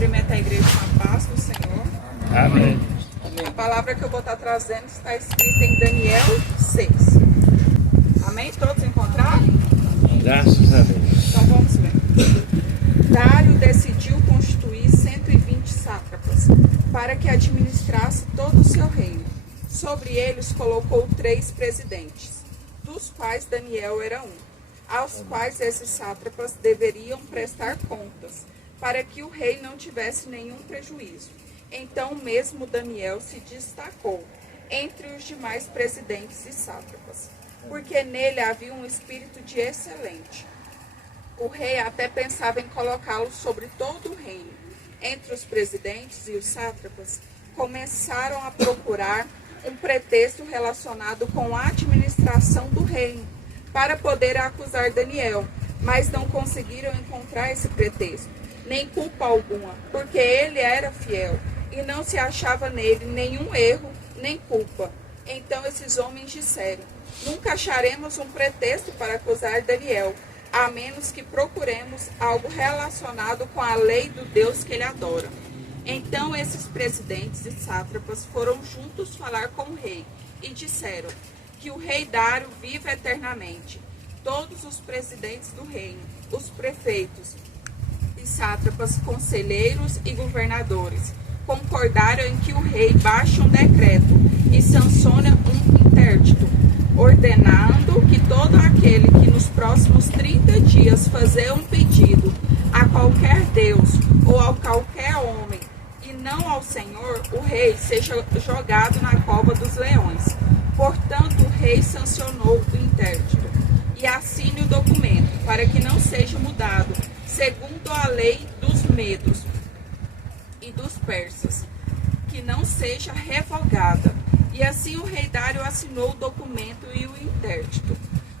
Cumprimento a igreja com a paz do Senhor. Amém. A palavra que eu vou estar trazendo está escrita em Daniel 6. Amém? Todos encontraram? Graças a Deus. Então vamos ver. Dário decidiu constituir 120 sátrapas para que administrasse todo o seu reino. Sobre eles colocou 3 presidentes, dos quais Daniel era um, aos quais esses sátrapas deveriam prestar contas, para que o rei não tivesse nenhum prejuízo. Então mesmo Daniel se destacou entre os demais presidentes e sátrapas, porque nele havia um espírito de excelente. O rei até pensava em colocá-lo sobre todo o reino. Entre os presidentes e os sátrapas, começaram a procurar um pretexto relacionado com a administração do reino, para poder acusar Daniel, mas não conseguiram encontrar esse pretexto, nem culpa alguma, porque ele era fiel, e não se achava nele nenhum erro, nem culpa. Então esses homens disseram: nunca acharemos um pretexto para acusar Daniel, a menos que procuremos algo relacionado com a lei do Deus que ele adora. Então esses presidentes e sátrapas foram juntos falar com o rei, e disseram: que o rei Dário viva eternamente. Todos os presidentes do reino, os prefeitos e sátrapas, conselheiros e governadores, concordaram em que o rei baixe um decreto e sancione um interdito, ordenando que todo aquele que nos próximos 30 dias fazer um pedido a qualquer Deus ou a qualquer homem, e não ao Senhor, o rei seja jogado na cova dos leões. Portanto, o rei sancionou o interdito e assine o documento, para que não seja mudado, segundo a lei dos medos e dos persas, que não seja revogada. E assim o rei Dário assinou o documento e o interdito.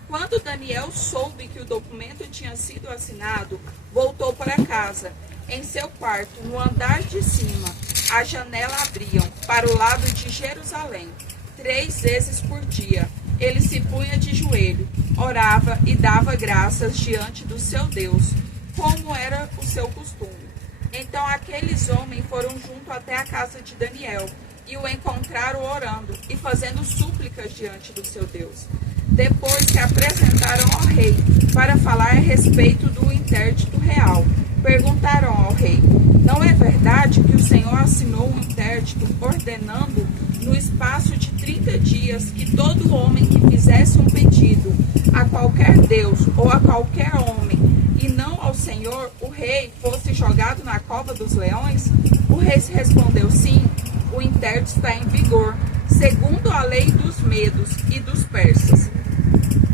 Quando Daniel soube que o documento tinha sido assinado, voltou para casa. Em seu quarto, no andar de cima, a janela abriam para o lado de Jerusalém. 3 vezes por dia, ele se punha de joelho, orava e dava graças diante do seu Deus, como era o seu costume. Então aqueles homens foram junto até a casa de Daniel e o encontraram orando e fazendo súplicas diante do seu Deus. Depois se apresentaram ao rei para falar a respeito do interdito real. Perguntaram ao rei: não é verdade que o Senhor assinou um interdito ordenando, no espaço de 30 dias, que todo homem que fizesse um pedido a qualquer Deus ou a qualquer homem, e não ao Senhor, o rei fosse jogado na cova dos leões? O rei respondeu: sim, o interdito está em vigor, segundo a lei dos medos e dos persas,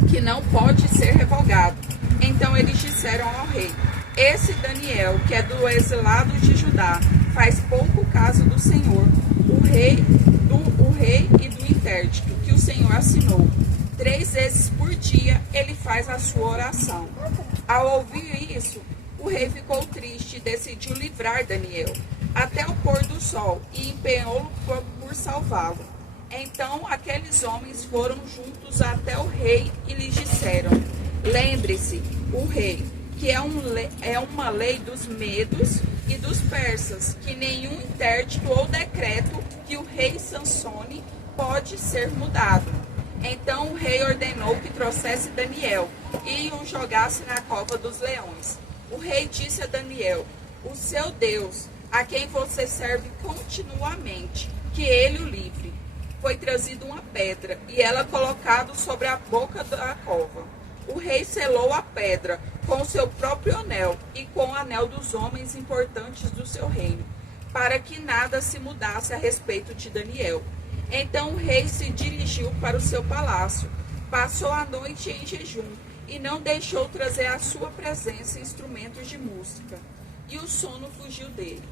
que não pode ser revogado. Então eles disseram ao rei: esse Daniel, que é do exilado de Judá, faz pouco caso do Senhor, o rei e do interdito que o Senhor assinou. 3 vezes por dia ele faz a sua oração. Ao ouvir isso, o rei ficou triste e decidiu livrar Daniel até o pôr do sol e empenhou-lo por salvá-lo. Então aqueles homens foram juntos até o rei e lhes disseram: lembre-se, o rei, que é uma lei dos medos e dos persas, que nenhum interdito ou decreto que o rei sancione pode ser mudado. Então o rei ordenou que trouxesse Daniel e o jogasse na cova dos leões. O rei disse a Daniel: o seu Deus, a quem você serve continuamente, que ele o livre. Foi trazida uma pedra e ela colocada sobre a boca da cova. O rei selou a pedra com o seu próprio anel e com o anel dos homens importantes do seu reino, para que nada se mudasse a respeito de Daniel. Então o rei se dirigiu para o seu palácio, passou a noite em jejum e não deixou trazer à sua presença instrumentos de música, e o sono fugiu dele.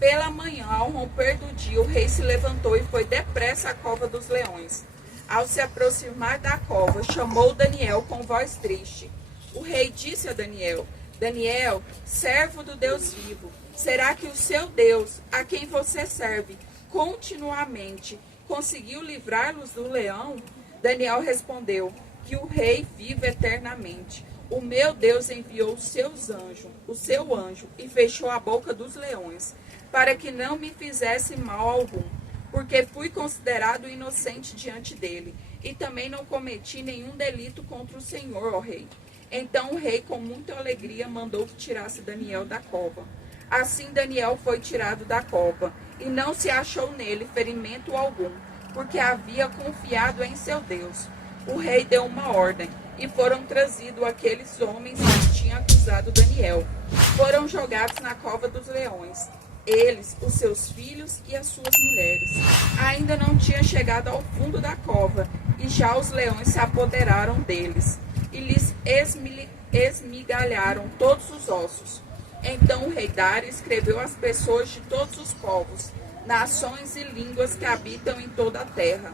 Pela manhã, ao romper do dia, o rei se levantou e foi depressa à cova dos leões. Ao se aproximar da cova, chamou Daniel com voz triste. O rei disse a Daniel: Daniel, servo do Deus vivo, será que o seu Deus, a quem você serve continuamente, conseguiu livrá-los do leão? Daniel respondeu: que o rei vive eternamente. o meu Deus enviou o seu anjo, e fechou a boca dos leões, para que não me fizesse mal algum, porque fui considerado inocente diante dele, e também não cometi nenhum delito contra o Senhor, ó rei. Então o rei, com muita alegria, mandou que tirasse Daniel da cova. Assim Daniel foi tirado da cova, e não se achou nele ferimento algum, porque havia confiado em seu Deus. O rei deu uma ordem, e foram trazidos aqueles homens que tinham acusado Daniel. Foram jogados na cova dos leões, eles, os seus filhos e as suas mulheres. Ainda não tinha chegado ao fundo da cova, e já os leões se apoderaram deles, e lhes esmigalharam todos os ossos. Então o rei Dário escreveu às pessoas de todos os povos, nações e línguas que habitam em toda a terra,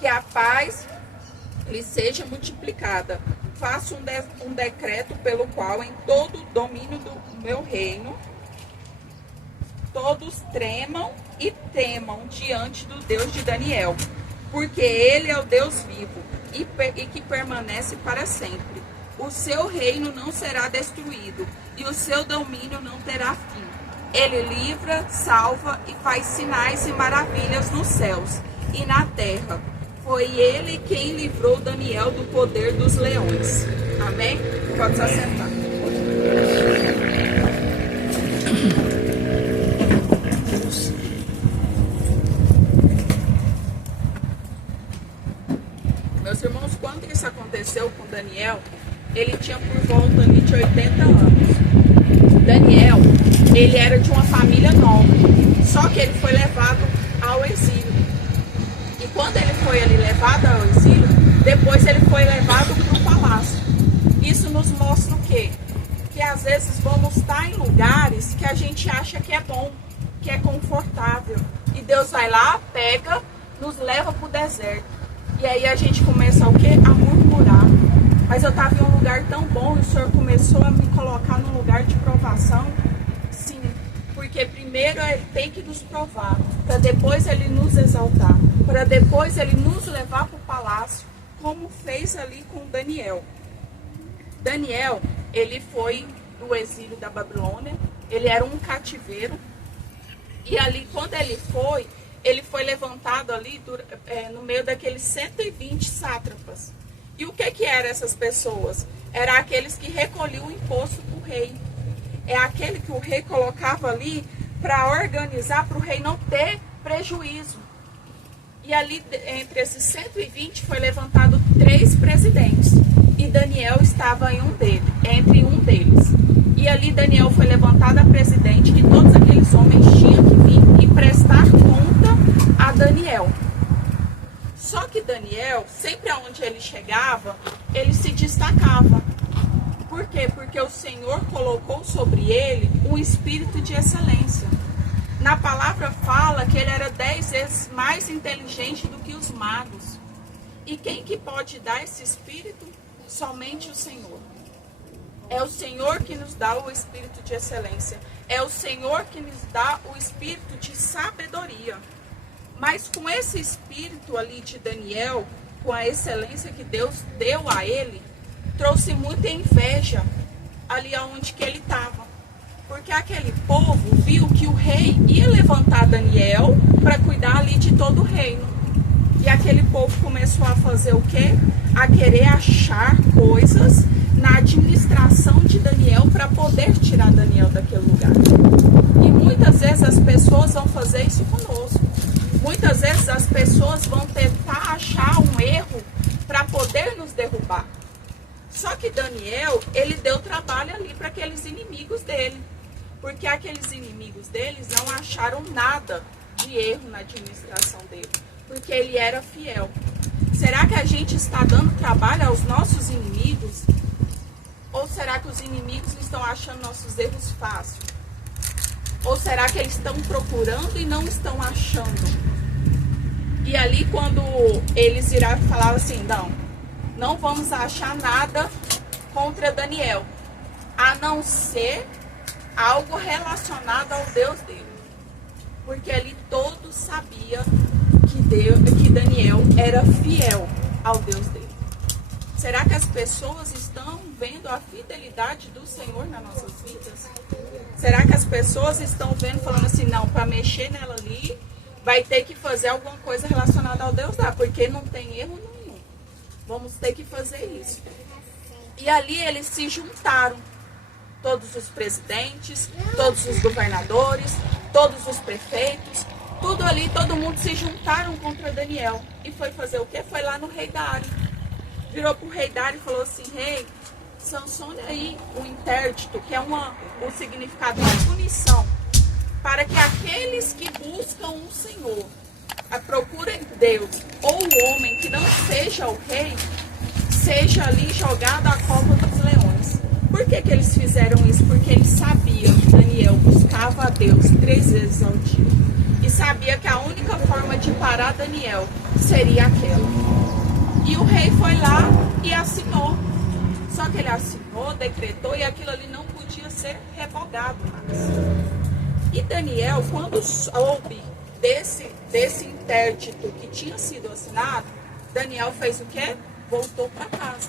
que a paz lhe seja multiplicada. Faço um decreto pelo qual em todo o domínio do meu reino todos tremam e temam diante do Deus de Daniel, porque ele é o Deus vivo e que permanece para sempre. O seu reino não será destruído e o seu domínio não terá fim. Ele livra, salva e faz sinais e maravilhas nos céus e na terra. Foi ele quem livrou Daniel do poder dos leões. Amém? Pode se assentar. Meus irmãos, quando isso aconteceu com Daniel, ele tinha por volta ali de 80 anos. Daniel, ele era de uma família nobre, só que ele foi levado ao exílio. E quando ele foi ali levado ao exílio, depois ele foi levado para o palácio. Isso nos mostra o quê? Que às vezes vamos estar em lugares que a gente acha que é bom, que é confortável. E Deus vai lá, pega, nos leva para o deserto. E aí a gente começa o quê? A murmurar. Mas eu estava em um lugar tão bom e o Senhor começou a me colocar num lugar de provação. Sim, porque primeiro Ele tem que nos provar, para depois Ele nos exaltar, para depois Ele nos levar para o palácio, como fez ali com Daniel. Daniel, ele foi do exílio da Babilônia, ele era um cativeiro, e ali quando ele foi levantado ali no meio daqueles 120 sátrapas. E o que eram essas pessoas? Eram aqueles que recolhiam o imposto do rei. É aquele que o rei colocava ali para organizar, para o rei não ter prejuízo. E ali, entre esses 120, foi levantado 3 presidentes. E Daniel estava entre um deles. E ali Daniel foi levantado a presidente, que todos aqueles homens tinham que vir e prestar conta a Daniel. Só que Daniel, sempre aonde ele chegava, ele se destacava. Por quê? Porque o Senhor colocou sobre ele um espírito de excelência. Na palavra fala que ele era 10 vezes mais inteligente do que os magos. E quem que pode dar esse espírito? Somente o Senhor. É o Senhor que nos dá o espírito de excelência. É o Senhor que nos dá o espírito de sabedoria. Mas com esse espírito ali de Daniel, com a excelência que Deus deu a ele, trouxe muita inveja ali onde que ele estava. Porque aquele povo viu que o rei ia levantar Daniel para cuidar ali de todo o reino. E aquele povo começou a fazer o quê? A querer achar coisas na administração de Daniel para poder tirar Daniel daquele lugar. E muitas vezes as pessoas vão fazer isso conosco. Muitas vezes as pessoas vão tentar achar um erro para poder nos derrubar. Só que Daniel, ele deu trabalho ali para aqueles inimigos dele. Porque aqueles inimigos deles não acharam nada de erro na administração dele. Porque ele era fiel. Será que a gente está dando trabalho aos nossos inimigos? Ou será que os inimigos estão achando nossos erros fáceis? Ou será que eles estão procurando e não estão achando? E ali quando eles viraram e falaram assim, não vamos achar nada contra Daniel, a não ser algo relacionado ao Deus dele. Porque ali todos sabiam que Daniel era fiel ao Deus dele. Será que as pessoas estão vendo a fidelidade do Senhor nas nossas vidas? Será que as pessoas estão vendo, falando assim, não, para mexer nela ali, vai ter que fazer alguma coisa relacionada ao Deus lá, porque não tem erro nenhum. Vamos ter que fazer isso. E ali eles se juntaram. Todos os presidentes, todos os governadores, todos os prefeitos, tudo ali, todo mundo se juntaram contra Daniel. E foi fazer o quê? Foi lá no rei Dário. Virou para o rei Dário e falou assim, rei, sancione aí o interdito, que é o significado de uma punição, para que aqueles que buscam o Senhor, procurem Deus, ou o homem que não seja o rei, seja ali jogado à cova dos leões. Por que eles fizeram isso? Porque eles sabiam que Daniel buscava a Deus 3 vezes ao dia. E sabia que a única forma de parar Daniel seria aquela. E o rei foi lá e assinou. Só que ele assinou, decretou, e aquilo ali não podia ser revogado mais. E Daniel, quando soube desse interdito que tinha sido assinado, Daniel fez o quê? Voltou para casa.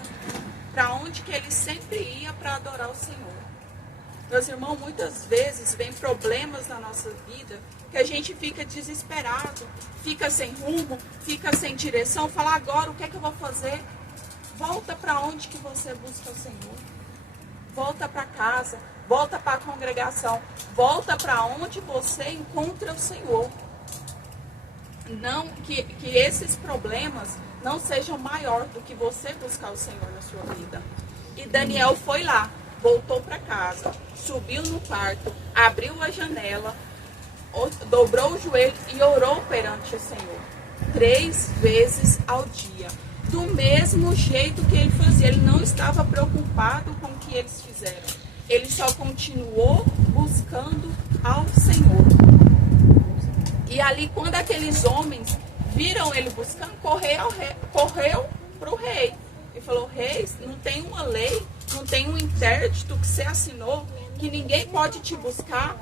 Para onde que ele sempre ia para adorar o Senhor. Meus irmãos, muitas vezes vem problemas na nossa vida que a gente fica desesperado, fica sem rumo, fica sem direção, fala agora o que é que eu vou fazer? Volta para onde que você busca o Senhor. Volta para casa, volta para a congregação, volta para onde você encontra o Senhor. Não que esses problemas não sejam maior do que você buscar o Senhor na sua vida. E Daniel foi lá, voltou para casa, subiu no quarto, abriu a janela, dobrou o joelho e orou perante o Senhor 3 vezes ao dia. Do mesmo jeito que ele fazia, ele não estava preocupado com o que eles fizeram. Ele só continuou buscando ao Senhor. E ali, quando aqueles homens viram ele buscando, correu para o rei. E falou, rei, não tem uma lei, não tem um interdito que você assinou, que ninguém pode te buscar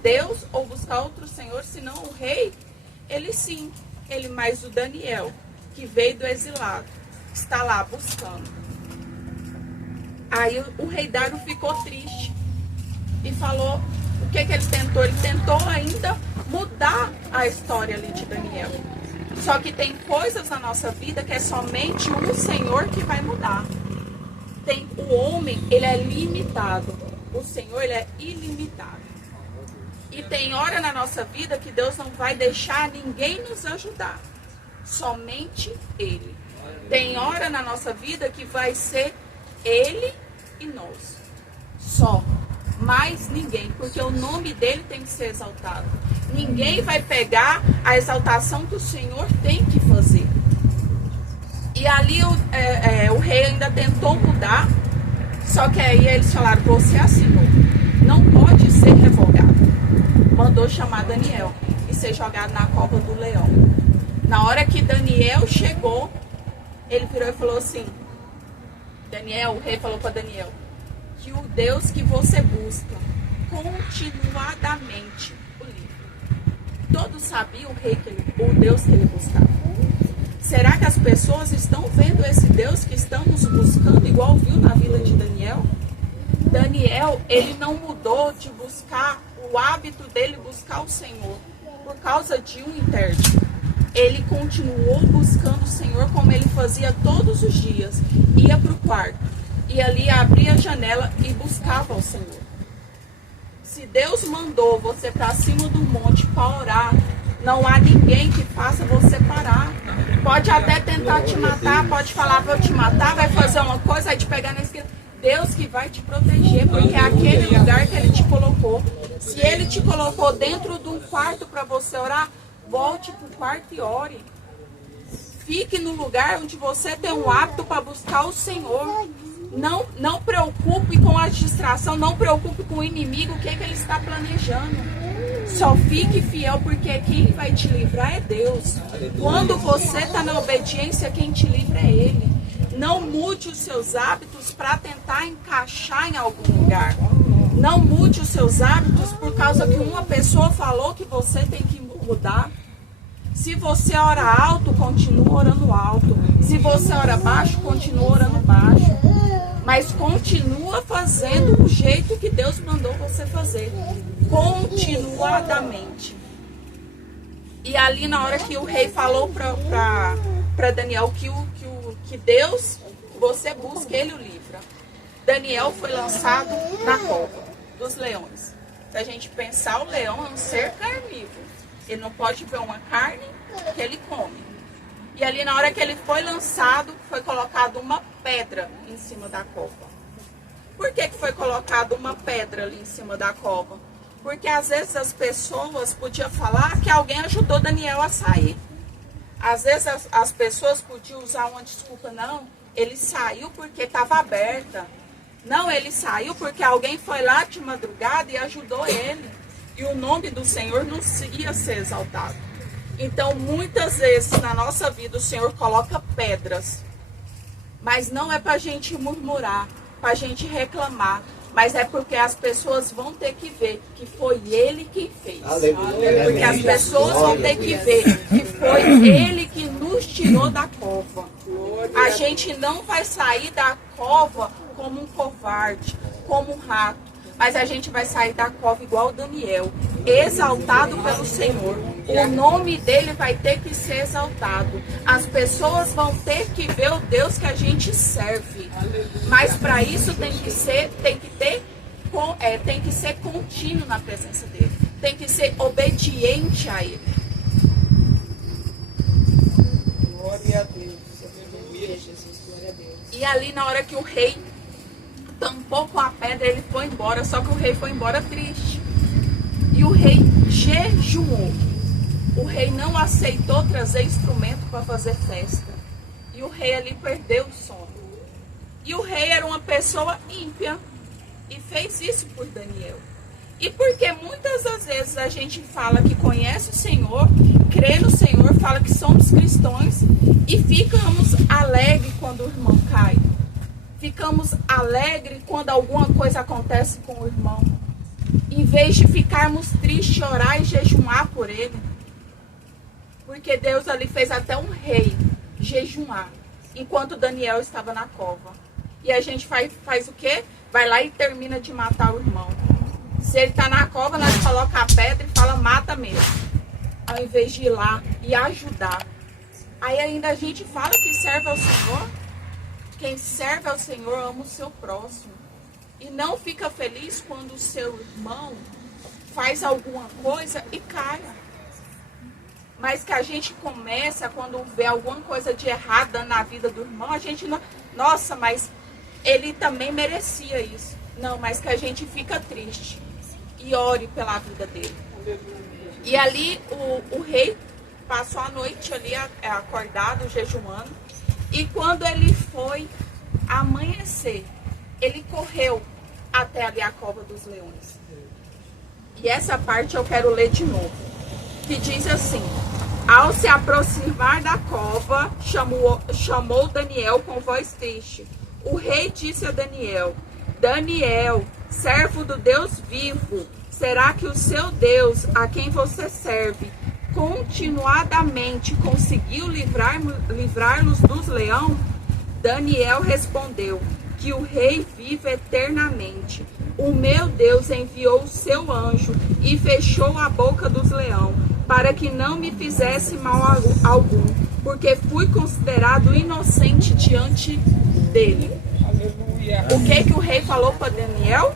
Deus ou buscar outro senhor, senão o rei. Ele sim, mas o Daniel, que veio do exilado, está lá buscando. Aí o rei Dário ficou triste e falou, o que ele tentou? Ele tentou ainda mudar a história ali de Daniel. Só que tem coisas na nossa vida que é somente o Senhor que vai mudar. O homem, ele é limitado. O Senhor, ele é ilimitado. E tem hora na nossa vida que Deus não vai deixar ninguém nos ajudar. Somente Ele. Tem hora na nossa vida que vai ser Ele e nós. Só. Mais ninguém. Porque o nome dele tem que ser exaltado. Ninguém vai pegar a exaltação que o Senhor tem que fazer. E ali o rei ainda tentou mudar. Só que aí eles falaram, você assinou. Não pode ser revogado. Mandou chamar Daniel e ser jogado na cova do leão. Na hora que Daniel chegou, ele virou e falou assim, Daniel, o rei falou para Daniel, que o Deus que você busca continuadamente o livre. Todos sabiam o Deus que ele buscava. Será que as pessoas estão vendo esse Deus que estamos buscando, igual viu na vida de Daniel? Daniel, ele não mudou de buscar, o hábito dele buscar o Senhor, por causa de um interdito. Ele continuou buscando o Senhor como ele fazia todos os dias. Ia para o quarto, e ali abria a janela e buscava o Senhor. Se Deus mandou você para cima do monte para orar, não há ninguém que faça você parar. Pode até tentar te matar, pode falar, vou te matar, vai fazer uma coisa, vai te pegar na esquina. Deus que vai te proteger, porque é aquele lugar que Ele te colocou. Se Ele te colocou dentro de um quarto para você orar, volte para o quarto e ore. Fique no lugar onde você tem um hábito para buscar o Senhor. Não preocupe com a distração, não preocupe com o inimigo, o que é que ele está planejando. Só fique fiel, porque quem vai te livrar é Deus. Quando você está na obediência, quem te livra é Ele. Não mude os seus hábitos para tentar encaixar em algum lugar. Não mude os seus hábitos por causa que uma pessoa falou que você tem que mudar. Se você ora alto, continua orando alto. Se você ora baixo, continua orando baixo. Mas continua fazendo o jeito que Deus mandou você fazer. Continuadamente. E ali na hora que o rei falou para Daniel que Deus, você busca, ele o livra. Daniel foi lançado na cova dos leões. Se a gente pensar, o leão é um ser carnívoro. Ele não pode ver uma carne que ele come. E ali na hora que ele foi lançado, foi colocado uma pedra em cima da cova. Por que foi colocado uma pedra ali em cima da cova? Porque às vezes as pessoas podiam falar que alguém ajudou Daniel a sair. Às vezes as pessoas podiam usar uma desculpa, não, ele saiu porque estava aberta. Não, ele saiu porque alguém foi lá de madrugada e ajudou ele. E o nome do Senhor não ia ser exaltado. Então, muitas vezes na nossa vida o Senhor coloca pedras. Mas não é para a gente murmurar, para a gente reclamar. Mas é porque as pessoas vão ter que ver que foi Ele quem fez. Aleluia. Porque as pessoas vão ter que ver que foi Ele que nos tirou da cova. A gente não vai sair da cova como um covarde, como um rato. Mas a gente vai sair da cova igual Daniel, exaltado pelo Senhor. O nome dele vai ter que ser exaltado. As pessoas vão ter que ver o Deus que a gente serve. Mas para isso tem que ser contínuo na presença dele. Tem que ser obediente a ele. Glória a Deus. Aleluia, Jesus. Glória a Deus. E ali na hora que o rei tampou com a pedra, ele foi embora, só que o rei foi embora triste. E o rei jejuou. O rei não aceitou trazer instrumento para fazer festa. E o rei ali perdeu o sono. E o rei era uma pessoa ímpia e fez isso por Daniel. E porque muitas das vezes a gente fala que conhece o Senhor, crê no Senhor, fala que somos cristãos e ficamos alegres quando o irmão cai. Ficamos alegres quando alguma coisa acontece com o irmão. Em vez de ficarmos tristes, orar e jejuar por ele. Porque Deus ali fez até um rei jejuar, enquanto Daniel estava na cova. E a gente faz o quê? Vai lá e termina de matar o irmão. Se ele está na cova, nós coloca a pedra e fala, mata mesmo. Ao invés de ir lá e ajudar. Aí ainda a gente fala que serve ao Senhor. Quem serve ao Senhor ama o seu próximo. E não fica feliz quando o seu irmão faz alguma coisa e cai. Mas que a gente começa, quando vê alguma coisa de errada na vida do irmão, a gente não... Nossa, mas ele também merecia isso. Não, mas que a gente fica triste. E ore pela vida dele. E ali o rei passou a noite ali acordado, jejuando. E quando ele foi amanhecer, ele correu até ali a cova dos leões. E essa parte eu quero ler de novo. Que diz assim: ao se aproximar da cova, chamou Daniel com voz triste. O rei disse a Daniel: Daniel, servo do Deus vivo, será que o seu Deus, a quem você serve, continuadamente conseguiu livrar-los dos leões? Daniel respondeu: que o rei vive eternamente. O meu Deus enviou o seu anjo e fechou a boca dos leões, para que não me fizesse mal algum, porque fui considerado inocente diante dele. Aleluia. O que o rei falou para Daniel?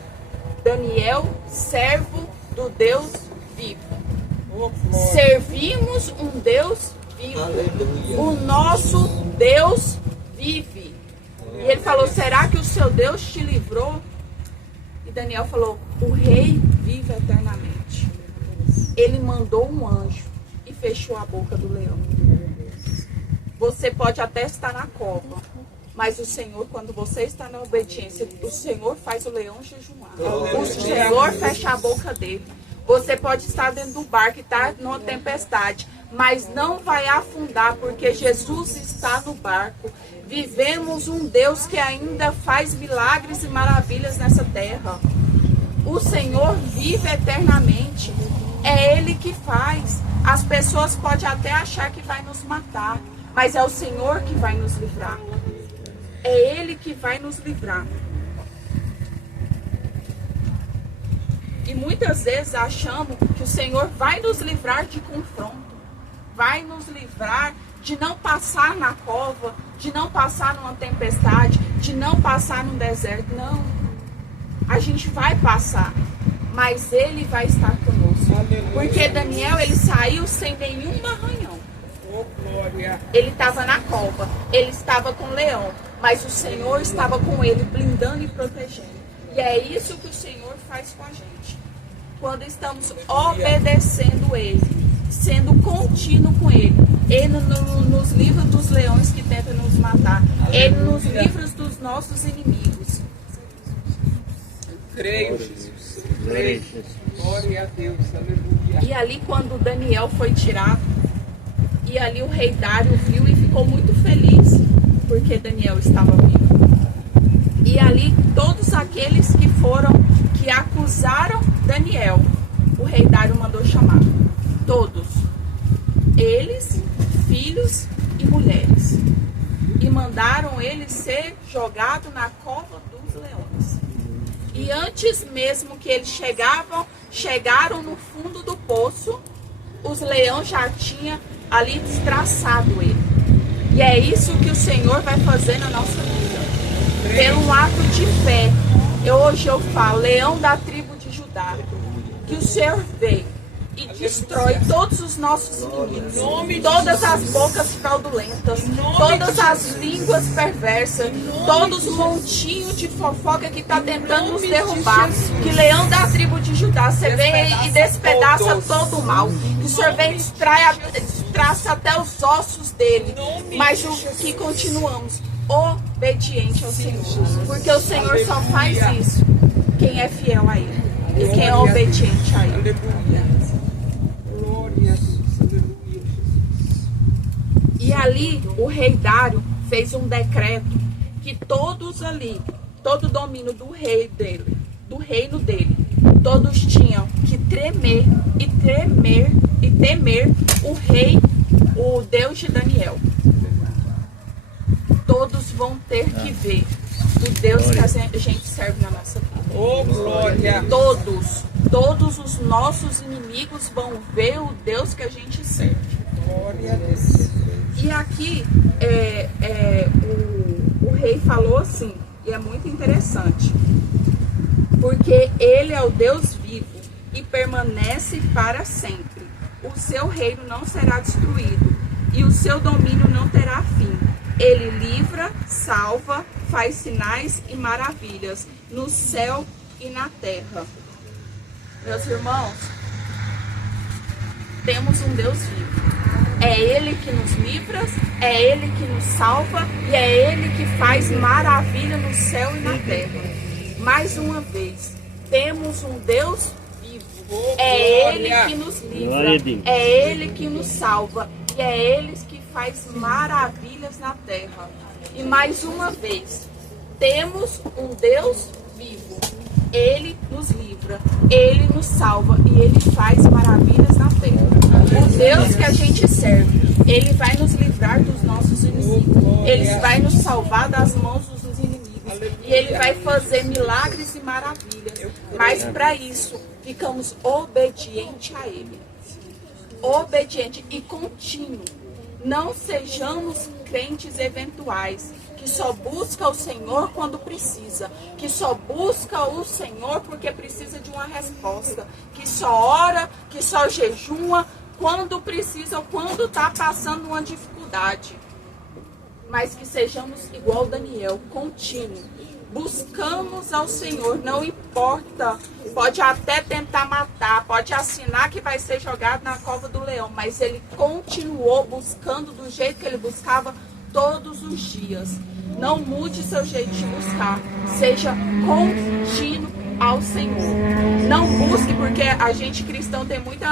Daniel, servo do Deus vivo. Servimos um Deus vivo. Aleluia. O nosso Deus vive. E ele falou, será que o seu Deus te livrou? E Daniel falou, o rei vive eternamente. Ele mandou um anjo e fechou a boca do leão. Você pode até estar na cova, mas o Senhor, quando você está na obediência, o Senhor faz o leão jejuar. O Senhor fecha a boca dele. Você pode estar dentro do barco e estar numa tempestade, mas não vai afundar, porque Jesus está no barco. Vivemos um Deus que ainda faz milagres e maravilhas nessa terra. O Senhor vive eternamente. É Ele que faz. As pessoas podem até achar que vai nos matar, mas é o Senhor que vai nos livrar. É Ele que vai nos livrar. E muitas vezes achamos que o Senhor vai nos livrar de confronto, vai nos livrar de não passar na cova, de não passar numa tempestade, de não passar num deserto. Não, a gente vai passar, mas Ele vai estar conosco. Aleluia. Porque Daniel, ele saiu sem nenhum arranhão. Oh, glória. Ele estava na cova, ele estava com o leão, mas o Senhor estava com ele, blindando e protegendo. E é isso que o Senhor faz com a gente. Quando estamos obedecendo Ele, sendo contínuo com Ele. Ele nos livra dos leões que tentam nos matar. Ele nos livra dos nossos inimigos. Creio, Jesus. Creio. Glória a Deus. Aleluia. E ali quando Daniel foi tirado, e ali o rei Dário viu e ficou muito feliz, porque Daniel estava vivo. E ali todos aqueles que acusaram Daniel, o rei Dário mandou chamar. Todos. Eles, filhos e mulheres. E mandaram ele ser jogado na cova dos leões. E antes mesmo que eles chegaram no fundo do poço, os leões já tinham ali destraçado ele. E é isso que o Senhor vai fazer na nossa vida. Pelo ato de fé. Hoje eu falo, leão da tribo de Judá, que o Senhor veio e destrói todos os nossos inimigos, todas as bocas fraudulentas, todas as línguas perversas, todos os montinhos de fofoca que está tentando nos derrubar. Que leão da tribo de Judá, você vem e despedaça todo o mal. Que o Senhor vem e destraça até os ossos dele. Mas o que continuamos? Obediente ao Senhor. Porque o Senhor só faz isso quem é fiel a Ele. E quem é obediente a Ele. Aleluia. Glória a Deus. Aleluia, Jesus. E ali o rei Dário fez um decreto que todos ali, todo o domínio do rei dele, do reino dele, todos tinham que tremer o rei, o Deus de Daniel. Todos vão ter que ver o Deus que a gente serve na nossa vida. Oh, glória. Todos os nossos inimigos vão ver o Deus que a gente serve. Glória a Deus. E aqui o rei falou assim, e é muito interessante, porque Ele é o Deus vivo e permanece para sempre. O seu reino não será destruído e o seu domínio não terá fim. Ele livra, salva, faz sinais e maravilhas no céu e na terra. Meus irmãos, temos um Deus vivo. É Ele que nos livra, é Ele que nos salva e é Ele que faz maravilha no céu e na terra. Mais uma vez, temos um Deus vivo. É Ele que nos livra, é Ele que nos salva e é Ele que faz maravilhas na terra. E mais uma vez, temos um Deus vivo. Ele nos livra, Ele nos salva e Ele faz maravilhas na terra. O Deus que a gente serve, Ele vai nos livrar dos nossos inimigos. Ele vai nos salvar das mãos dos inimigos. E Ele vai fazer milagres e maravilhas. Mas para isso, ficamos obedientes a Ele. Obediente e contínuo. Não sejamos crentes eventuais, que só busca o Senhor quando precisa, que só busca o Senhor porque precisa de uma resposta, que só ora, que só jejua quando precisa ou quando está passando uma dificuldade. Mas que sejamos igual Daniel, contínuo. Buscamos ao Senhor, não importa, pode até tentar matar, pode assinar que vai ser jogado na cova do leão, mas ele continuou buscando do jeito que ele buscava todos os dias. Não mude seu jeito de buscar, seja contínuo ao Senhor. Não busque, porque a gente cristão tem muito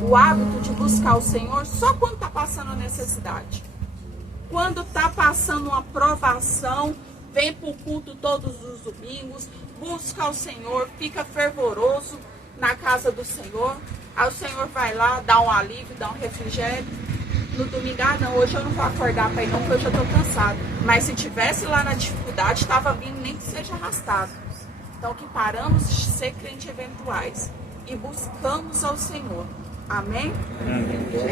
o hábito de buscar o Senhor só quando está passando a necessidade. Quando está passando uma provação, vem para o culto todos os domingos, busca ao Senhor, fica fervoroso na casa do Senhor. Aí o Senhor vai lá, dá um alívio, dá um refrigério. No domingo, não, hoje eu não vou acordar para ir não, porque hoje eu estou cansado. Mas se tivesse lá na dificuldade, estava vindo, nem que seja arrastado. Então que paramos de ser crentes eventuais e buscamos ao Senhor. Amém? Amém.